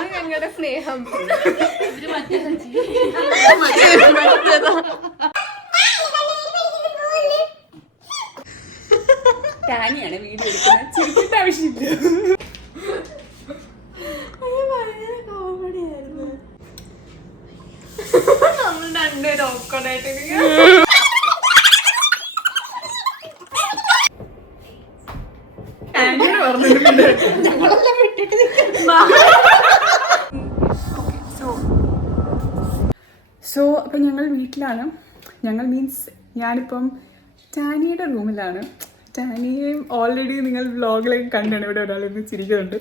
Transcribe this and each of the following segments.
ഇതാണ് ഞങ്ങളുടെ സ്നേഹം. ടാനിയാണ് വീഡിയോ എടുക്കുന്നത്. ചിരിക്കേണ്ട ആവശ്യമില്ല. കോമഡിയായിരുന്നു. നമ്മൾ രണ്ടുപേരും ഓക്കോടായിട്ട് സോ അപ്പം ഞങ്ങൾ വീട്ടിലാണ്. ഞങ്ങൾ മീൻസ് ഞാനിപ്പം ടാനിയുടെ റൂമിലാണ്. ടാനിയെയും ഓൾറെഡി നിങ്ങൾ വ്ളോഗിലൊക്കെ കണ്ടാണ്. ഇവിടെ ഒരാളെന്ന് ചിരിക്കുന്നുണ്ട്.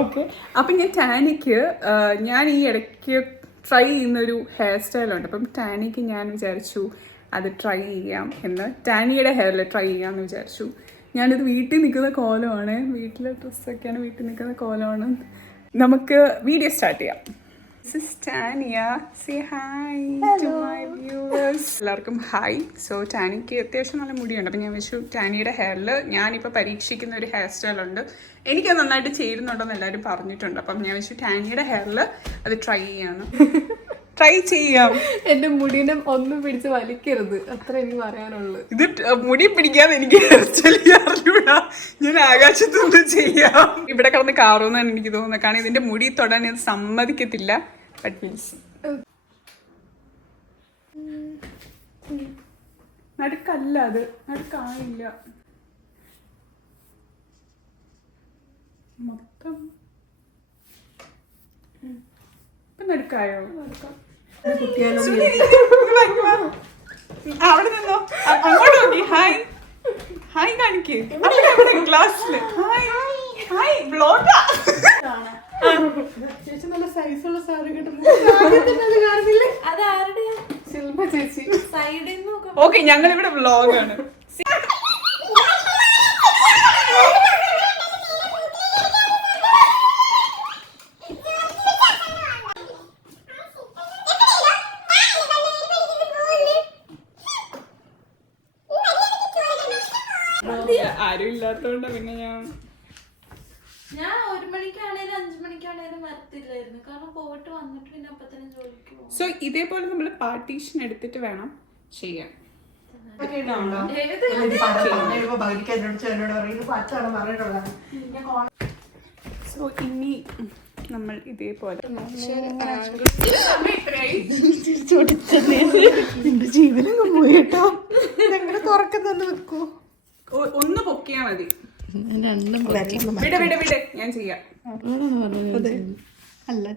ഓക്കെ, അപ്പം ഞാൻ ടാനിക്ക് ഞാൻ ഈ ഇടയ്ക്ക് ട്രൈ ചെയ്യുന്നൊരു ഹെയർ സ്റ്റൈലുണ്ട്. അപ്പം ടാനിക്ക് ഞാൻ വിചാരിച്ചു അത് ട്രൈ ചെയ്യാം എന്ന്. ടാനിയുടെ ഹെയറിൽ ട്രൈ ചെയ്യാമെന്ന് വിചാരിച്ചു. ഞാനിത് വീട്ടിൽ നിൽക്കുന്ന കോലമാണ്. വീട്ടിലെ ഡ്രസ്സൊക്കെയാണ്. വീട്ടിൽ നിൽക്കുന്ന കോലമാണ്. നമുക്ക് വീഡിയോ സ്റ്റാർട്ട് ചെയ്യാം. This is Tania. Say hi to my viewers. എല്ലാവർക്കും ഹായ്. സോ ടാനിക്ക് അത്യാവശ്യം നല്ല മുടിയുണ്ട്. അപ്പം ഞാൻ വെച്ചു ടാനിയുടെ ഹെയറിൽ ഞാനിപ്പോൾ പരീക്ഷിക്കുന്ന ഒരു ഹെയർ സ്റ്റൈലുണ്ട്. എനിക്ക് നന്നായിട്ട് ചേരുന്നുണ്ടെന്ന് എല്ലാവരും പറഞ്ഞിട്ടുണ്ട്. അപ്പം ഞാൻ വെച്ചു ടാനിയുടെ ഹെയറിൽ അത് ട്രൈ ചെയ്യാം. എന്റെ മുടിനെ ഒന്നും പിടിച്ച് വലിക്കരുത്, അത്ര എനിക്ക് പറയാനുള്ളു. ഇത് മുടി പിടിക്കാതെ എനിക്ക് ഹെയർ സ്റ്റൈൽ അറിഞ്ഞൂടാ. ഞാൻ ആകാശത്തൊന്നും ചെയ്യാം. ഇവിടെ കിടന്ന് കാറുമെന്നാണ് എനിക്ക് തോന്നുന്നത്. കാരണം ഇതിന്റെ മുടി തൊടാൻ ഇത് സമ്മതിക്കത്തില്ല. ബട്ട് പ്ലീസ് നടുക്കല്ല, അത് നടുക്കായില്ല മൊത്തം. ഇപ്പൊ നടുക്കായോ? അവിടെ നിന്നോ, അങ്ങോട്ട് നോക്കി. ഹായ് ഹായ് കാണിക്ക്. ക്ലാസ്സില് ഹായ് ഹായ് ബ്ലോഗാ. ചേച്ചി നല്ല സൈസുള്ള സാരി കിട്ടുന്നു. ശില്പ ചേച്ചി. ഓക്കെ, ഞങ്ങൾ ഇവിടെ വ്ളോഗാണ്. ആരും ഇല്ലാത്തോണ്ട് പിന്നെ ഞാൻ 1 മണിക്കാണേലും 5 മണിക്കാണേലും വരത്തില്ലായിരുന്നു. കാരണം പോയിട്ട് വന്നിട്ട് പിന്നെ അപ്പൊ തന്നെ ജോലിക്ക് പോകും. സോ ഇതേപോലെ നമ്മൾ പാർട്ടീഷൻ എടുത്തിട്ട് വേണം ചെയ്യാൻ. സോ ഇനി നമ്മൾ ഇതേപോലെ ജീവനൊന്നും പോയിട്ടോ. എങ്ങനെ തുറക്കുന്നൊന്ന് വെക്കൂ. ഒന്ന് പൊക്കിയാ മതി. വിട് ഞാൻ ചെയ്യാം. അല്ല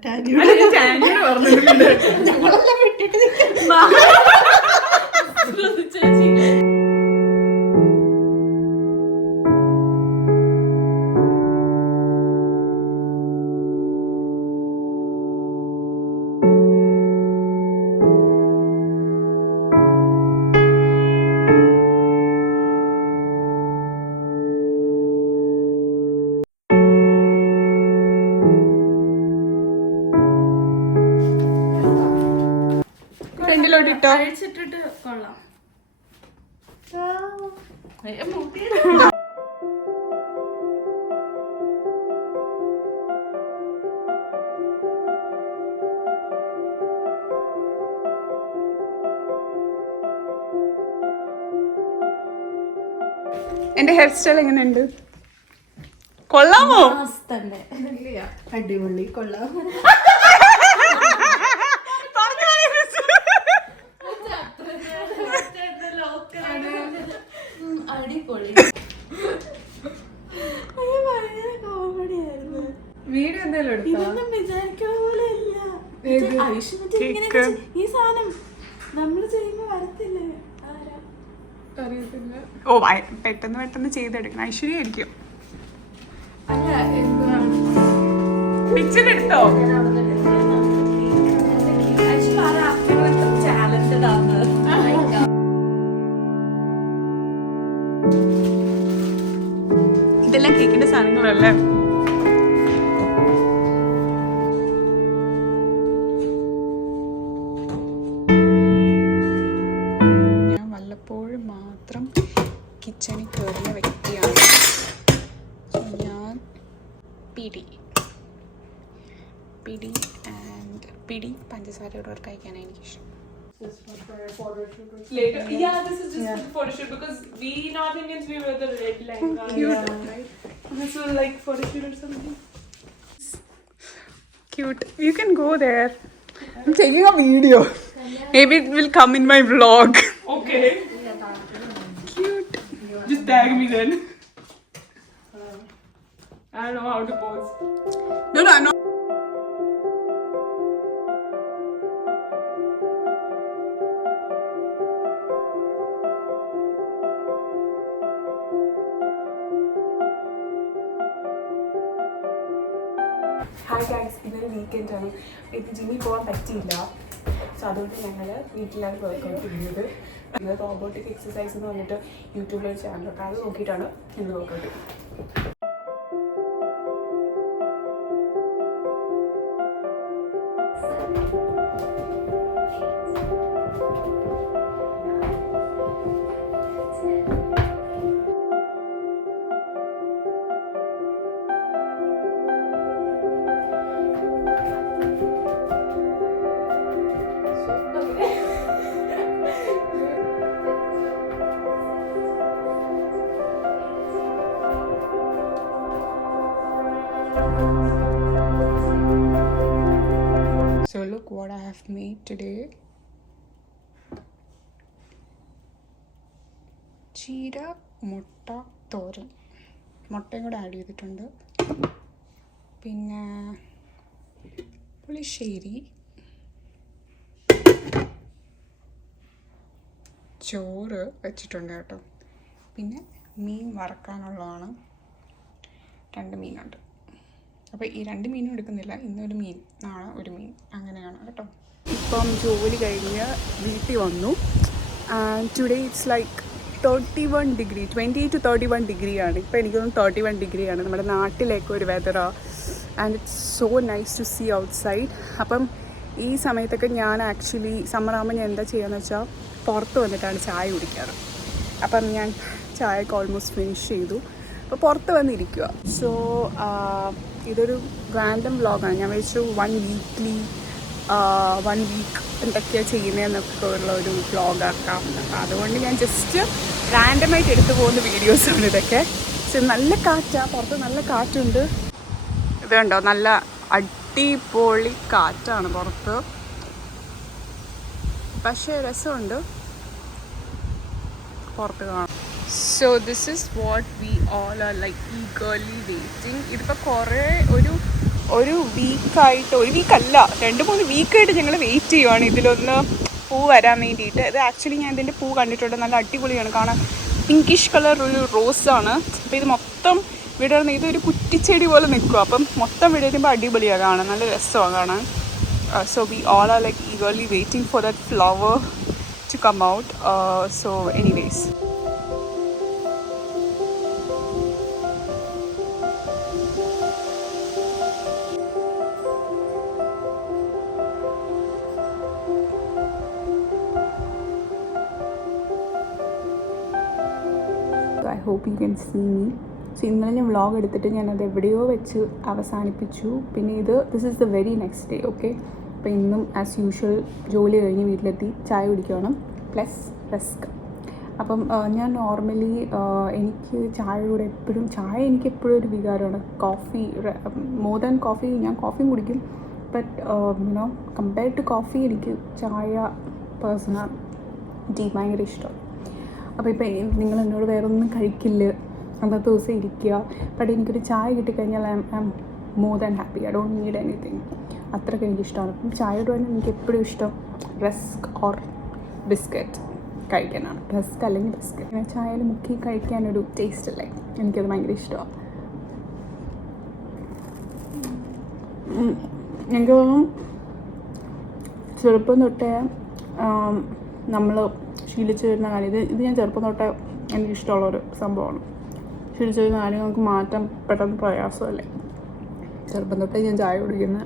ഫ്രണ്ടിലോട്ട് ഇട്ടോ. അഴിച്ചിട്ടിട്ട് കൊള്ളാം. എന്റെ ഹെയർ സ്റ്റൈൽ എങ്ങനെയുണ്ട്? കൊള്ളാമോ? അടിപൊളി, കൊള്ളാം. അടിപൊളി. വീഡിയോ എന്തെങ്കിലും എടുത്തോ? ഇതൊന്നും വിചാരിക്കുന്ന പോലെ ഇല്ല. ഈ സാധനം നമ്മള് ചെയ്യുമ്പോ വരത്തില്ലേ? അറിയത്തില്ല. ഓ പെട്ടെന്ന് ചെയ്തെടുക്കണം. ഐശ്വര്യായിരിക്കും. അല്ല, എന്താണ് പിക്ചറെടുത്തോ? ഇതെല്ലാം കേക്കിന്റെ സാധനങ്ങളല്ലേ? ഞാൻ വല്ലപ്പോഴും മാത്രം കിച്ചണിൽ കയറിയ വ്യക്തിയാണ്. ഞാൻ പിടി പിടി പഞ്ചസാരയോട് കഴിക്കാനാണ് എനിക്കിഷ്ടം. Later, yeah, this is just for photo shoot because we North Indians we wear the red lehenga. Cute. Right? This was like photo shoot or something. Cute. You can go there. I'm taking a video. Maybe it will come in my vlog. Okay. Cute. Just tag me then. I don't know how to pose. No, I'm not. Hi guys, ഇതൊരു വീക്കെൻഡാണ്. ഇത് ജിമ്മിൽ പോകാൻ പറ്റിയില്ല. So അതുകൊണ്ട് ഞങ്ങൾ വീട്ടിലാണ് workout ചെയ്യുന്നത്. ഞങ്ങൾ റോബോട്ടിക് എക്സസൈസ് എന്ന് പറഞ്ഞിട്ട് യൂട്യൂബിലൊരു ചാനലൊക്കെ അത് നോക്കിയിട്ടാണ് ഞങ്ങൾ വർക്കൗട്ട് ചെയ്യുന്നത്. So look what I have made today. ചീര മുട്ട തോരൻ, മുട്ടയും കൂടെ ആഡ് ചെയ്തിട്ടുണ്ട്. പിന്നെ പുളിശ്ശേരി, ചോറ് വെച്ചിട്ടുണ്ട് കേട്ടോ. പിന്നെ മീൻ വറക്കാനുള്ളതാണ്. 2 മീനുണ്ട്. അപ്പോൾ ഈ 2 മീനും എടുക്കുന്നില്ല. ഇന്നൊരു മീൻ, നാളെ ഒരു മീൻ, അങ്ങനെയാണ് കേട്ടോ. ഇപ്പം ജോലി കഴിഞ്ഞ് വീട്ടിൽ വന്നു. Today it's like 31 degree, 20 to 31 ഡിഗ്രിയാണ്. ഇപ്പോൾ എനിക്കൊന്നും 31 ഡിഗ്രിയാണ്. നമ്മുടെ നാട്ടിലേക്ക് ഒരു വെതറാണ്. And it's so nice to see outside. അപ്പം ഈ സമയത്തൊക്കെ ഞാൻ ആക്ച്വലി സമ്മർ ആകുമ്പോൾ ഞാൻ എന്താ ചെയ്യുകയെന്ന് വെച്ചാൽ പുറത്ത് വന്നിട്ടാണ് ചായ കുടിക്കാറ്. അപ്പം ഞാൻ ചായയൊക്കെ ഓൾമോസ്റ്റ് ഫിനിഷ് ചെയ്തു. അപ്പോൾ പുറത്ത് വന്നിരിക്കുക. സോ ഇതൊരു റാൻഡം വ്ളോഗാണ്. ഞാൻ വിചാരിച്ചു 1 വീക്ക് എന്തൊക്കെയാണ് ചെയ്യുന്നതെന്നൊക്കെ ഉള്ള ഒരു വ്ളോഗാക്കാം. അപ്പോൾ അതുകൊണ്ട് ഞാൻ ജസ്റ്റ് റാൻഡമായിട്ട് എടുത്തു പോകുന്ന വീഡിയോസാണ് ഇതൊക്കെ. പക്ഷെ നല്ല കാറ്റാണ്, പുറത്ത് നല്ല കാറ്റുണ്ട്. ഇത് കണ്ടോ, നല്ല അടിപൊളി കാറ്റാണ് പുറത്ത്. പക്ഷേ രസമുണ്ട് പുറത്ത് കാണാം. So this is what we all are like eagerly waiting. ഇതിപ്പോൾ കുറേ ഒരു വീക്കായിട്ട്, ഒരു വീക്കല്ല 2-3 വീക്കായിട്ട് ഞങ്ങൾ വെയിറ്റ് ചെയ്യുവാണ് ഇതിലൊന്ന് പൂ വരാൻ വേണ്ടിയിട്ട്. ഇത് ആക്ച്വലി ഞാൻ ഇതിൻ്റെ പൂ കണ്ടിട്ടുണ്ട്, നല്ല അടിപൊളിയാണ് കാണാൻ. പിങ്കിഷ് കളർ ഒരു റോസാണ്. അപ്പോൾ ഇത് മൊത്തം വിടർന്ന് ഇതൊരു കുറ്റിച്ചെടി പോലെ നിൽക്കും. അപ്പം മൊത്തം വിടരുമ്പോൾ അടിപൊളിയാണ് കാണാൻ, നല്ല രസമാണ് കാണാൻ. So we all are like eagerly waiting for that flower to come out. So anyways. I hope you can see me. So ഇന്നലെ ഞാൻ വ്ളോഗ് എടുത്തിട്ട് ഞാനത് എവിടെയോ വെച്ച് അവസാനിപ്പിച്ചു. പിന്നെ this is the very next day. Okay, അപ്പോൾ ഇന്നും ആസ് യൂഷ്വൽ ജോലി കഴിഞ്ഞ് വീട്ടിലെത്തി ചായ കുടിക്കണം, പ്ലസ് റസ്ക്. അപ്പം ഞാൻ നോർമലി എനിക്ക് ചായയുടെ എപ്പോഴും എനിക്ക് എപ്പോഴും ഒരു വികാരമാണ്. കോഫി മോർ ദാൻ കോഫി, ഞാൻ കോഫിയും കുടിക്കും. But you know compared to coffee എനിക്ക് ചായ പേഴ്സണൽ ടീ ഭയങ്കര ഇഷ്ടമാണ്. അപ്പോൾ ഇപ്പം നിങ്ങൾ എന്നോട് വേറെ ഒന്നും കഴിക്കില്ല, അന്നത്തെ ദിവസം ഇരിക്കുക, ബട്ട് എനിക്കൊരു ചായ കിട്ടിക്കഴിഞ്ഞാൽ I am more than happy. I don't need anything. അത്രയ്ക്ക് എനിക്കിഷ്ടമാണ്. അപ്പം ചായയോട് തന്നെ എനിക്ക് എപ്പോഴും ഇഷ്ടം റസ്ക് ഓർ ബിസ്ക്കറ്റ് കഴിക്കാനാണ്. റസ്ക് അല്ലെങ്കിൽ ബിസ്ക്കറ്റ്. അങ്ങനെ ചായയിൽ മുക്കി കഴിക്കാനൊരു ടേസ്റ്റ് അല്ലേ, എനിക്കത് ഭയങ്കര ഇഷ്ടമാണ്. എനിക്ക് തോന്നും ചെറുപ്പം തൊട്ടേ നമ്മൾ ശീലിച്ചു വരുന്ന കാര്യം, ഇത് ഞാൻ ചെറുപ്പം തൊട്ടേ എനിക്കിഷ്ടമുള്ളൊരു സംഭവമാണ്. ശീലിച്ചു വരുന്ന കാര്യം നമുക്ക് മാറ്റാൻ പെട്ടെന്ന് പ്രയാസമല്ലേ. ചെറുപ്പം തൊട്ടേ ഞാൻ ചായ കുടിക്കുന്ന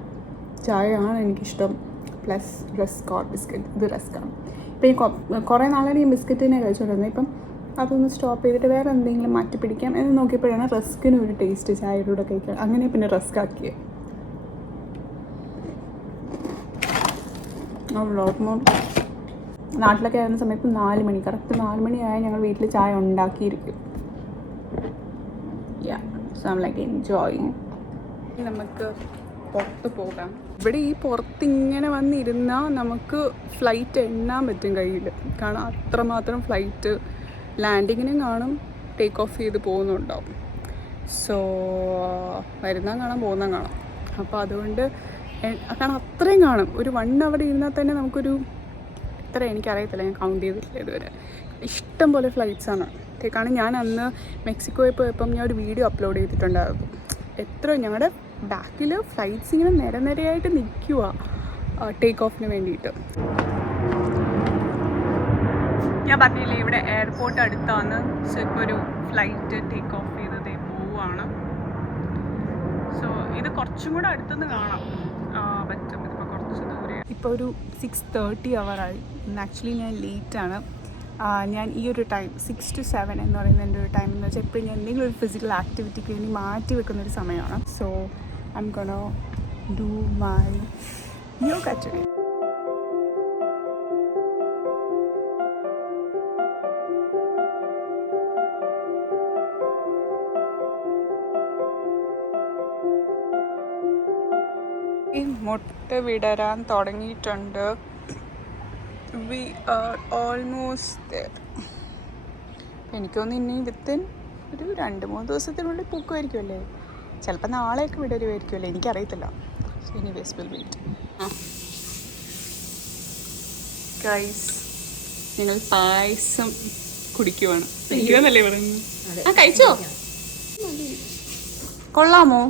ചായയാണ് എനിക്കിഷ്ടം, പ്ലസ് റസ്ക് ഓർ ബിസ്ക്കറ്റ്. ഇത് റസ്ക്കാണ്. ഇപ്പം ഈ കുറേ നാളാണ് ഈ ബിസ്ക്കറ്റ് തന്നെ കഴിച്ചുകൊണ്ടിരുന്നത്. ഇപ്പം അതൊന്ന് സ്റ്റോപ്പ് ചെയ്തിട്ട് വേറെ എന്തെങ്കിലും മാറ്റി പിടിക്കാം എന്ന് നോക്കിയപ്പോഴാണ് റസ്കിന് ഒരു ടേസ്റ്റ് ചായയുടെ കൂടെ കഴിക്കാൻ. അങ്ങനെ പിന്നെ റസ്ക് ആക്കിയത്. നാട്ടിലൊക്കെ ആയിരുന്ന സമയത്ത് 4 മണി, കറക്റ്റ് 4 മണിയായാൽ ഞങ്ങൾ വീട്ടിൽ ചായ ഉണ്ടാക്കിയിരിക്കും. So I'm like enjoying. നമുക്ക് പുറത്ത് പോകാം. ഇവിടെ ഈ പുറത്തിങ്ങനെ വന്നിരുന്നാൽ നമുക്ക് ഫ്ലൈറ്റ് എണ്ണാൻ പറ്റും കയ്യിൽ. കാരണം അത്രമാത്രം ഫ്ലൈറ്റ് ലാൻഡിങ്ങിനും കാണും, ടേക്ക് ഓഫ് ചെയ്ത് പോകുന്നുണ്ടാവും. സോ വരുന്നാൽ കാണാം, പോകുന്നാൽ കാണാം. അപ്പോൾ അതുകൊണ്ട് കാരണം അത്രയും കാണും. ഒരു 1 അവർ ഇരുന്നാൽ തന്നെ നമുക്കൊരു എത്ര എനിക്കറിയത്തില്ല, ഞാൻ കൗണ്ട് ചെയ്തിട്ടില്ല ഇതുവരെ. ഇഷ്ടം പോലെ ഫ്ലൈറ്റ്സാണ്. കാരണം ഞാൻ അന്ന് മെക്സിക്കോയിൽ പോയപ്പം ഞാൻ ഒരു വീഡിയോ അപ്ലോഡ് ചെയ്തിട്ടുണ്ടായിരുന്നു. എത്ര ഞങ്ങളുടെ ബാക്കിൽ ഫ്ലൈറ്റ്സ് ഇങ്ങനെ നിരനിരയായിട്ട് നിൽക്കുക ടേക്ക് ഓഫിന് വേണ്ടിയിട്ട്. ഞാൻ പറഞ്ഞില്ലേ ഇവിടെ എയർപോർട്ട് അടുത്താണ്. സോ ഇപ്പോൾ ഒരു ഫ്ലൈറ്റ് ടേക്ക് ഓഫ് ചെയ്തത് പോവുകയാണ്. സോ ഇത് കുറച്ചും കൂടെ അടുത്തുനിന്ന് കാണാം പറ്റും. ഇതിപ്പോൾ കുറച്ച് ദൂരെ. ഇപ്പോൾ ഒരു 6:30 ആയി. ഇന്ന് ആക്ച്വലി ഞാൻ ലേറ്റാണ്. ഞാൻ ഈ ഒരു ടൈം 6 to 7 എന്ന് പറയുന്ന എൻ്റെ ഒരു ടൈം എന്ന് വെച്ചാൽ എപ്പോഴും ഞാൻ എന്തെങ്കിലും ഒരു ഫിസിക്കൽ ആക്ടിവിറ്റിക്ക് വേണ്ടി മാറ്റി വെക്കുന്നൊരു സമയമാണ്. So I am gonna do my yoga today. മുട്ട വിടരാൻ തുടങ്ങിയിട്ടുണ്ട്. We are almost there. എനിക്ക് തോന്നുന്നു ഇനി വിത്തിൻ ഒരു 2-3 ദിവസത്തിനുള്ളിൽ പൂക്കുമായിരിക്കുമല്ലേ. ചിലപ്പോൾ നാളെയൊക്കെ വിടരുമായിരിക്കുമല്ലേ, എനിക്കറിയത്തില്ല. Anyways will wait. ഗൈസ് ഞങ്ങൾ പായസം കുടിക്കുവാണ്. കഴിക്കുമെന്നല്ലേ പറയുന്നു? കഴിച്ചോ? കൊള്ളാമോ?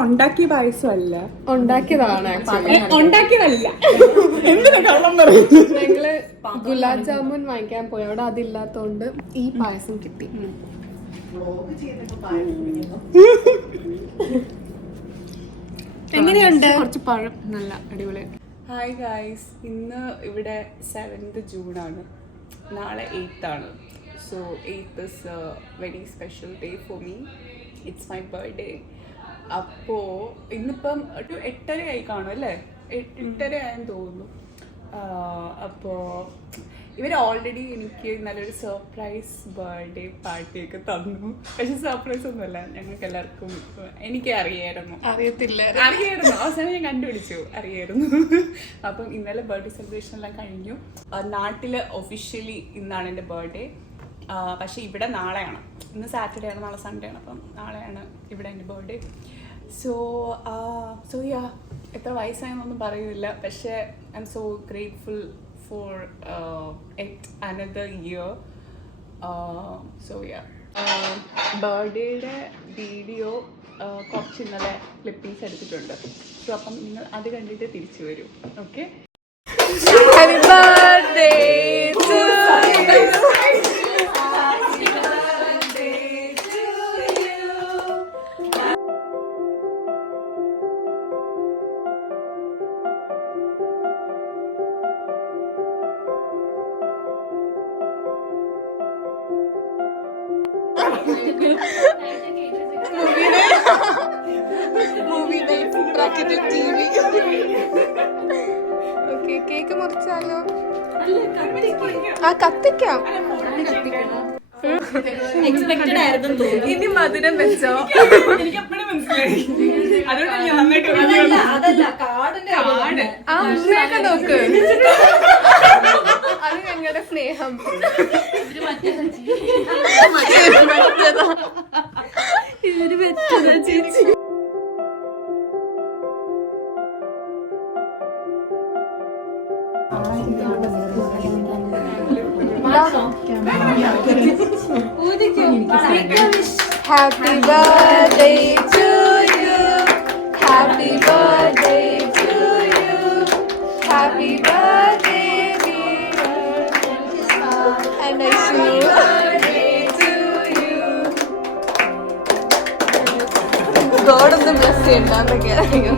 ഉണ്ടാക്കിയ പായസമല്ല, ഉണ്ടാക്കിയതാണ്. ഉണ്ടാക്കിയതല്ല. എന്തിനാ കള്ളം പറയുന്നത്? ഞങ്ങള് ഗുലാബ് ജാമുൻ വാങ്ങിക്കാൻ പോയി, അവിടെ അതില്ലാത്തോണ്ട് ഈ പായസം കിട്ടി. എങ്ങനെയുണ്ട്? കുറച്ച് പഴം, നല്ല അടിപൊളി. ഹായ് ഗായ്സ്, ഇന്ന് ഇവിടെ 7th ജൂണാണ്. നാളെ 8th ആണ്. So 8th is a very special day for me. It's my birthday. അപ്പോൾ ഇന്നിപ്പം ഒരു 8:30 ആയി കാണും അല്ലേ? 8:30 ആയെന്ന് തോന്നുന്നു. അപ്പോൾ ഇവർ ഓൾറെഡി എനിക്ക് നല്ലൊരു സർപ്രൈസ് ബർത്ത്ഡേ പാർട്ടിയൊക്കെ തന്നു. പക്ഷെ സർപ്രൈസ് ഒന്നുമല്ല, ഞങ്ങൾക്ക് എല്ലാവർക്കും എനിക്ക് അറിയായിരുന്നു. അവസാനം ഞാൻ കണ്ടുപിടിച്ചു, അറിയായിരുന്നു. അപ്പം ഇന്നലെ ബർത്ത്ഡേ സെലിബ്രേഷൻ എല്ലാം കഴിഞ്ഞു. നാട്ടിൽ ഒഫീഷ്യലി ഇന്നാണ് എൻ്റെ ബർത്ത്ഡേ. പക്ഷേ ഇവിടെ നാളെയാണ്. ഇന്ന് സാറ്റർഡേ ആണ്, നാളെ സൺഡേ ആണ്. അപ്പം നാളെയാണ് ഇവിടെ എൻ്റെ ബർത്ത്ഡേ. സോ യാ, എത്ര വയസ്സായെന്നൊന്നും പറയുന്നില്ല. പക്ഷേ I am so grateful for yet another year. So yeah, ബർത്ത്ഡേയുടെ വീഡിയോ കുറച്ച് ഇന്നലെ ക്ലിപ്പിങ്സ് എടുത്തിട്ടുണ്ട്. സോ അപ്പം നിങ്ങൾ അത് കണ്ടിട്ട് തിരിച്ചു വരൂ. Okay? Happy birthday to you. Movie ബ്രാക്കറ്റിൽ TV. ഓക്കെ, കേക്ക് മുറിച്ചാലോ? കത്തിക്കാം. ഇനി മധുരം വെച്ചോ? എനിക്ക് എപ്പോഴും മനസ്സിലായി. അതുകൊണ്ട് ഞാൻ നന്നായിട്ട് അമ്മയൊക്കെ നോക്ക്, അത് ഞങ്ങളുടെ സ്നേഹം. ഇവര് വെച്ചതാ ചേച്ചി. Happy birthday to you. Happy birthday to you. Happy birthday dear. And I wish you birthday to you. God of the blessed എന്നൊക്കെ അറിയോ?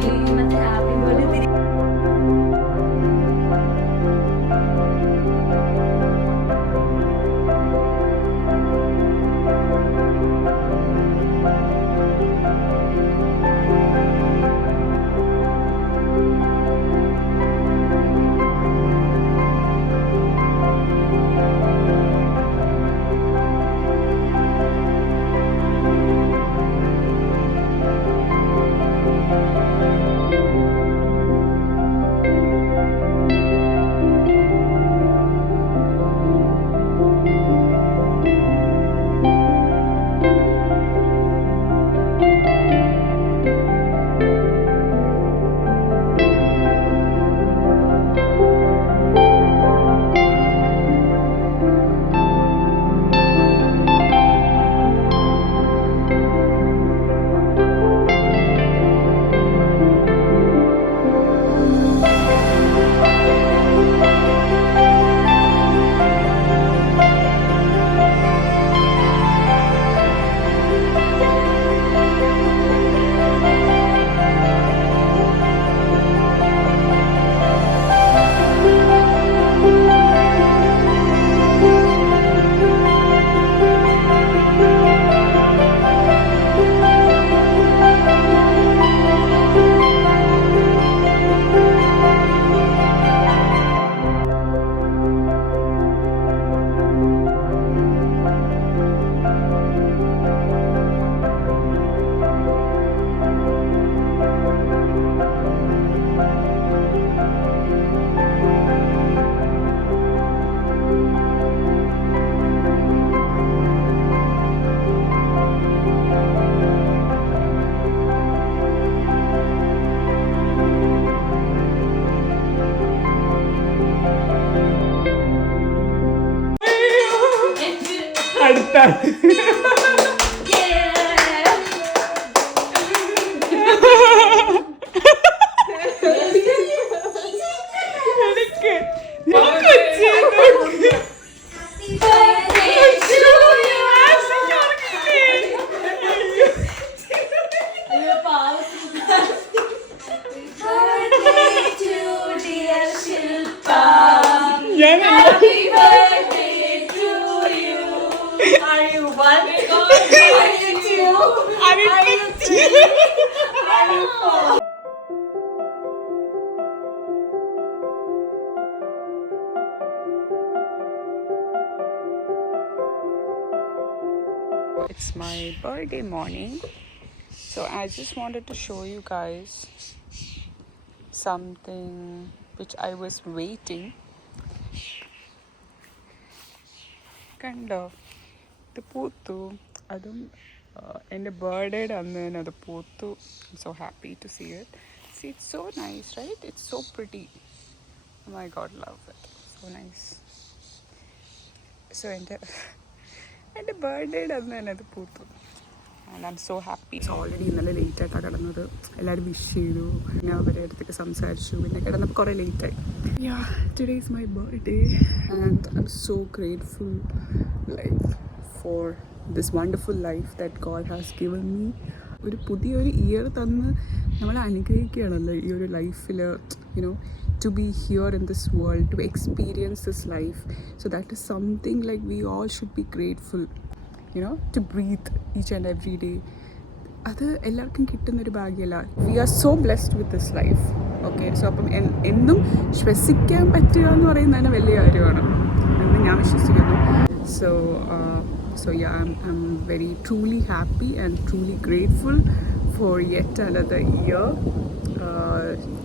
അടുത്ത It's my birthday morning, so I just wanted to show you guys something which I was waiting. കണ്ടോ, ഇത് പൂത്തു. അതും എൻ്റെ ബർത്ത്ഡേയുടെ അന്ന് തന്നെ അത് പൂത്തു. I'm so happy to see it. See, it's so nice, right? It's so pretty. Oh my God, love it. So nice. So എൻ്റെ ബർത്ത്ഡേയുടെ അന്ന് തന്നെ അത് പൂത്തു. And I am so happy. Already ഇന്നലെ ലേറ്റായിട്ടാണ് കിടന്നത്. എല്ലാവരും വിഷ് ചെയ്തു, പിന്നെ അവരുടെ അടുത്തൊക്കെ സംസാരിച്ചു, പിന്നെ കിടന്നപ്പോൾ കുറേ ലേറ്റായി. Yeah, today is my birthday and I'm so grateful for this wonderful life that God has given me. ഒരു പുതിയൊരു ഇയർ തന്ന് നമ്മളെ അനുഗ്രഹിക്കുകയാണല്ലോ ഈ ഒരു ലൈഫിൽ. You know, to be here in this world, to experience this life. So that is something like we all should be grateful, you know, to breathe each and every day. അത് എല്ലാവർക്കും കിട്ടുന്നൊരു ഭാഗ്യമല്ല. We are so blessed with this life. Okay, so അപ്പം എന്നും ശ്വസിക്കാൻ പറ്റുക എന്ന് പറയുന്നത് തന്നെ വലിയ കാര്യമാണ് എന്ന് ഞാൻ വിശ്വസിക്കുന്നു. So yeah, I'm very truly happy and truly grateful for yet another year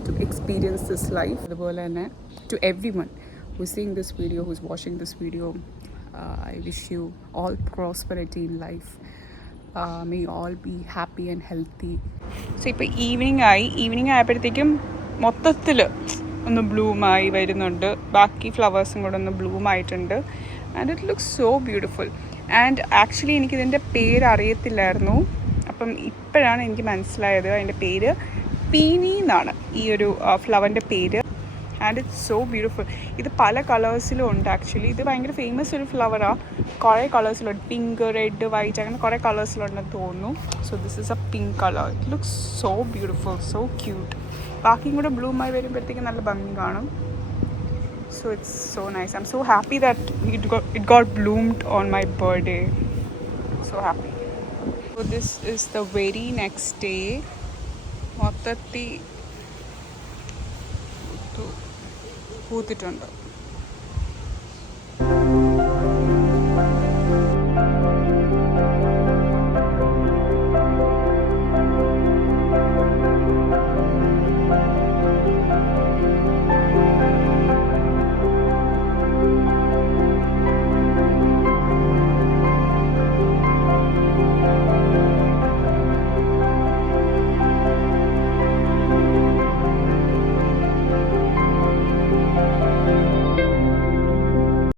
to experience this life. അതുപോലെ തന്നെ to everyone who's seeing this video, who's watching this video, I wish you all prosperity in life. May you all be happy and healthy. So ഇപ്പോൾ evening ആയപ്പോഴത്തേക്കും മൊത്തത്തിൽ ഒന്ന് ബ്ലൂമായി വരുന്നുണ്ട്. ബാക്കി ഫ്ലവേഴ്സും കൂടെ ഒന്ന് ബ്ലൂം ആയിട്ടുണ്ട്. And it looks so beautiful. And actually എനിക്കിതിൻ്റെ പേര് അറിയത്തില്ലായിരുന്നു. അപ്പം ഇപ്പോഴാണ് എനിക്ക് മനസ്സിലായത് അതിൻ്റെ പേര് പീനി എന്നാണ്, ഈ ഒരു ഫ്ലവറിൻ്റെ പേര്. And it's so beautiful. ഇത് പല കളേഴ്സിലും ഉണ്ട് ആക്ച്വലി. ഇത് ഭയങ്കര ഫേമസ് ഒരു ഫ്ലവറാണ്. കുറേ കളേഴ്സിലുണ്ട്, പിങ്ക്, റെഡ്, വൈറ്റ്, അങ്ങനെ കുറേ കളേഴ്സിലുണ്ടെന്ന് തോന്നുന്നു. So this is A pink colour. It looks so beautiful, so cute. ബാക്കിയും കൂടെ ബ്ലൂമായി വരുമ്പോഴത്തേക്കും നല്ല ഭംഗി കാണും. So it's so nice. I'm so happy that it got bloomed on my birthday. So happy. So this is the very next day. മൊത്തത്തിൽ പൂത്തിട്ടുണ്ട്.